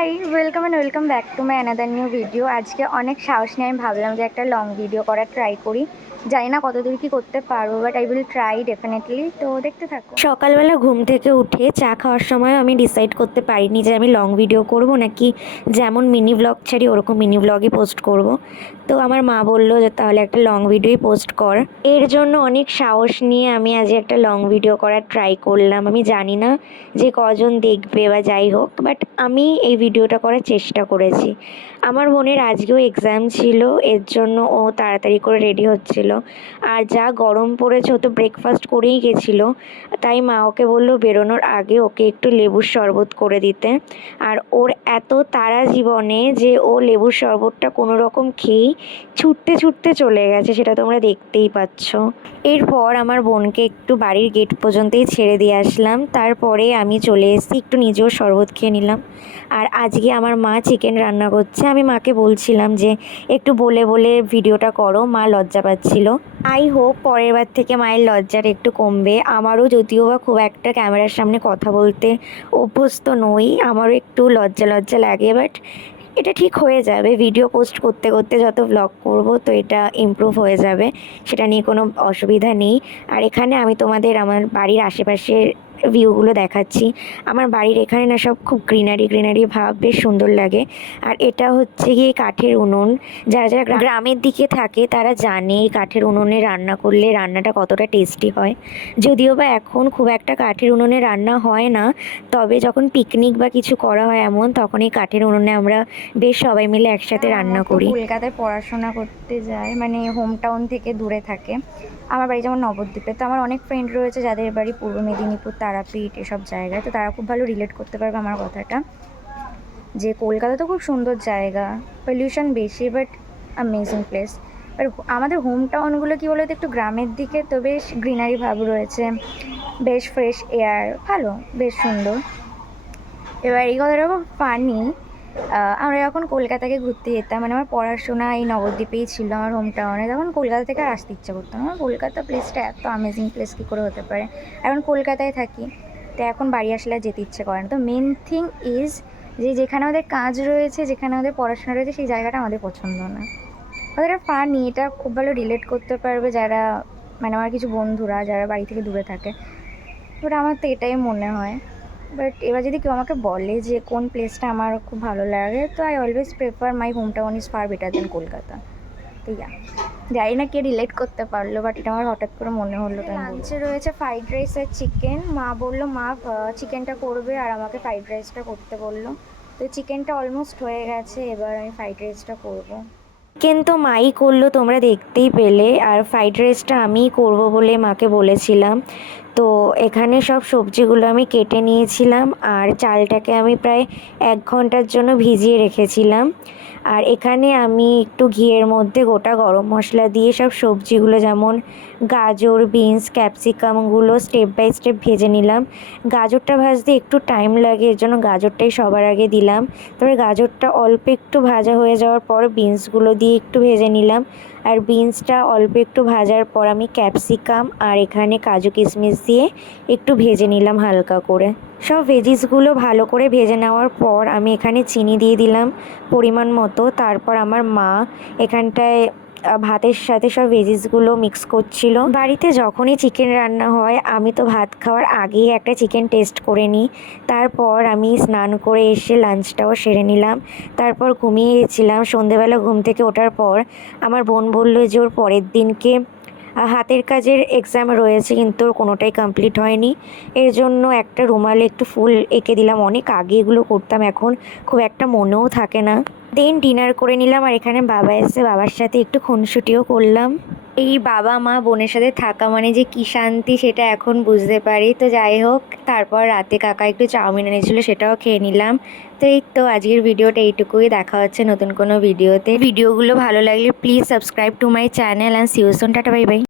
High, welcome back to my another new video. আজকে অনেক সাহস নিয়ে আমি ভাবলাম যে একটা লং ভিডিও করার ট্রাই করি। জানি না কতদূর কি করতে পারবো, but I will try definitely. তো দেখতে থাকো। সকালবেলা ঘুম থেকে উঠে চা খাওয়ার সময় আমি ডিসাইড করতে পারিনি যে আমি লং ভিডিও করব নাকি যেমন মিনি ব্লগ ছাড়ি ওরকম মিনি ব্লগই পোস্ট করব। তো আমার মা বললো যে তাহলে একটা লং ভিডিওই পোস্ট কর। এর জন্য অনেক সাহস নিয়ে আমি আজ একটা লং ভিডিও করার ট্রাই করলাম। আমি জানি না যে কজন দেখবে বা যাই হোক, বাট আমি এই ভিডিওটা করার চেষ্টা করেছি। আমার বোনের আজকেও এক্সাম ছিল, এর জন্য ও তাড়াতাড়ি করে রেডি হচ্ছিল। আর যা গরম পড়েছে, ও তো ব্রেকফাস্ট করেই গেছিলো, তাই মা ওকে বললো বেরোনোর আগে ওকে একটু লেবুর শরবত করে দিতে। আর ওর এত তাড়া জীবনে যে ও লেবুর শরবতটা কোনো রকম খেয়েই ছুটতে ছুটতে চলে গেছে, সেটা তোমরা দেখতেই পাচ্ছ। এরপর আমার বোনকে একটু বাড়ির গেট পর্যন্তই ছেড়ে দিয়ে আসলাম, তারপরে আমি চলে এসেছি, একটু নিজেও শরবত খেয়ে নিলাম। আর আজকে আমার মা চিকেন রান্না করছে। আমি মাকে বলছিলাম যে একটু বলে বলে ভিডিওটা করো, মা লজ্জা পাচ্ছিল। আই হোপ পরের বার থেকে মায়ের লজ্জাটা একটু কমবে। আমারও যদিও বা খুব একটা ক্যামেরার সামনে কথা বলতে অভ্যস্ত নই, আমারও একটু লজ্জা লজ্জা লাগে, বাট এটা ঠিক হয়ে যাবে। ভিডিও পোস্ট করতে করতে যত ব্লগ করব তো এটা ইমপ্রুভ হয়ে যাবে, সেটা নিয়ে কোনো অসুবিধা নেই। আর এখানে আমি তোমাদের আমার বাড়ির আশেপাশের ভিউগুলো দেখাচ্ছি। আমার বাড়ির এখানে না সব খুব গ্রিনারি গ্রিনারি ভাব, বেশ সুন্দর লাগে। আর এটা হচ্ছে গিয়ে কাঠের উনুন। যারা যারা গ্রামের দিকে থাকে তারা জানে এই কাঠের উনুনে রান্না করলে রান্নাটা কতটা টেস্টি হয়। যদিও বা এখন খুব একটা কাঠের উনুনে রান্না হয় না, তবে যখন পিকনিক বা কিছু করা হয় এমন, তখন এই কাঠের উনুনে আমরা বেশ সবাই মিলে একসাথে রান্না করি। কলকাতায় পড়াশোনা করতে যায়, মানে হোম টাউন থেকে দূরে থাকে। আমার বাড়ি যেমন নবদ্বীপে, তো আমার অনেক ফ্রেন্ড রয়েছে যাদের বাড়ি পূর্ব মেদিনীপুর, তারাপীঠ এসব জায়গায়। তো তারা খুব ভালো রিলেট করতে পারবে আমার কথাটা, যে কলকাতা তো খুব সুন্দর জায়গা, পলিউশন বেশি বাট অ্যামেজিং প্লেস। আর আমাদের হোম টাউনগুলো কী বলতো একটু গ্রামের দিকে, তো বেশ গ্রিনারি ভাব রয়েছে, বেশ ফ্রেশ এয়ার, ভালো, বেশ সুন্দর। এবার এই কথাটা খুব ফানি। আমরা যখন কলকাতাকে ঘুরতে যেতাম, মানে আমার পড়াশোনা এই নবদ্বীপেই ছিল, আমার হোম টাউনে, তখন কলকাতা থেকে আর আসতে ইচ্ছা করতো না। আমার কলকাতা প্লেসটা এত অ্যামেজিং প্লেস কী করে হতে পারে। এখন কলকাতায় থাকি, তো এখন বাড়ি আসলে আর যেতে ইচ্ছে করে না। তো মেন থিং ইজ যে যেখানে আমাদের কাজ রয়েছে, যেখানে আমাদের পড়াশোনা রয়েছে, সেই জায়গাটা আমাদের পছন্দ না। ওদের ফানি, এটা খুব ভালো রিলেট করতে পারবে যারা, মানে আমার কিছু বন্ধুরা যারা বাড়ি থেকে দূরে থাকে। বাট আমার তো এটাই মনে হয়। বাট এবার যদি কেউ আমাকে বলে যে কোন প্লেসটা আমার খুব ভালো লাগে, তো I always prefer my home town is far better দেন কলকাতা। তো জানি না কে রিলেট করতে পারলো, বাট এটা আমার হঠাৎ করে মনে হলো। লাঞ্চে রয়েছে ফ্রাইড রাইস আর চিকেন। মা বললো মা চিকেনটা করবে আর আমাকে ফ্রাইড রাইসটা করতে বললো। তো চিকেনটা অলমোস্ট হয়ে গেছে, এবার আমি ফ্রাইড রাইসটা করবো। চিকেন তো মাই করলো, তোমরা দেখতেই পেলে। আর ফ্রাইড রাইসটা আমিই করবো বলে মাকে বলেছিলাম। তো এখানে সব সবজিগুলো আমি কেটে নিয়েছিলাম, আর চালটাকে আমি প্রায় 1 ঘন্টার জন্য ভিজিয়ে রেখেছিলাম। আর এখানে আমি একটু ঘিয়ের মধ্যে গোটা গরম মশলা দিয়ে সব সবজিগুলো, যেমন গাজর, বিনস, ক্যাপসিকামগুলো স্টেপ বাই স্টেপ ভেজে নিলাম। গাজরটা ভাজতে একটু টাইম লাগে, এর জন্য গাজরটাই সবার আগে দিলাম। তারপরে গাজরটা অল্প একটু ভাজা হয়ে যাওয়ার পর বিনসগুলো দিয়ে একটু ভেজে নিলাম। আর বিনসটা অল্প একটু ভাজার পর আমি ক্যাপসিকাম আর এখানে কাজু কিশমিশ দিয়ে একটু ভেজে নিলাম হালকা করে। সব ভেজিসগুলো ভালো করে ভেজে নেওয়ার পর আমি এখানে চিনি দিয়ে দিলাম পরিমাণ মতো। তারপর আমার মা এখানটায় ভাতের সাথে সব ভেজিসগুলো মিক্স করছিল। বাড়িতে যখনই চিকেন রান্না হয় আমি তো ভাত খাওয়ার আগেই একটা চিকেন টেস্ট করে নিই। তারপর আমি স্নান করে এসে লাঞ্চটাও সেরে নিলাম। তারপর ঘুমিয়ে গেছিলাম। সন্ধেবেলা ঘুম থেকে ওঠার পর আমার বোন বলল যে ওর পরের দিনকে হাতের কাজের এক্সাম রয়েছে, কিন্তু ওর কোনোটাই কমপ্লিট হয়নি। এর জন্য একটা রুমালে একটু ফুল এঁকে দিলাম। অনেক আগে এগুলো করতাম, এখন খুব একটা মনেও থাকে না। দেন ডিনার করে নিলাম। আর এখানে বাবা এসে, বাবার সাথে একটু খুনসুটিও করলাম। এই বাবা মা বোনের সাথে থাকা মানে যে কী শান্তি, সেটা এখন বুঝতে পারি। তো যাই হোক, তারপর রাতে কাকা একটু চাউমিন এনেছিলো, সেটাও খেয়ে নিলাম। তো এই তো আজকের ভিডিওটা এইটুকুই। দেখা হচ্ছে নতুন কোনো ভিডিওতে। ভিডিওগুলো ভালো লাগলে please subscribe to my channel and see you soon. Tata, bye by.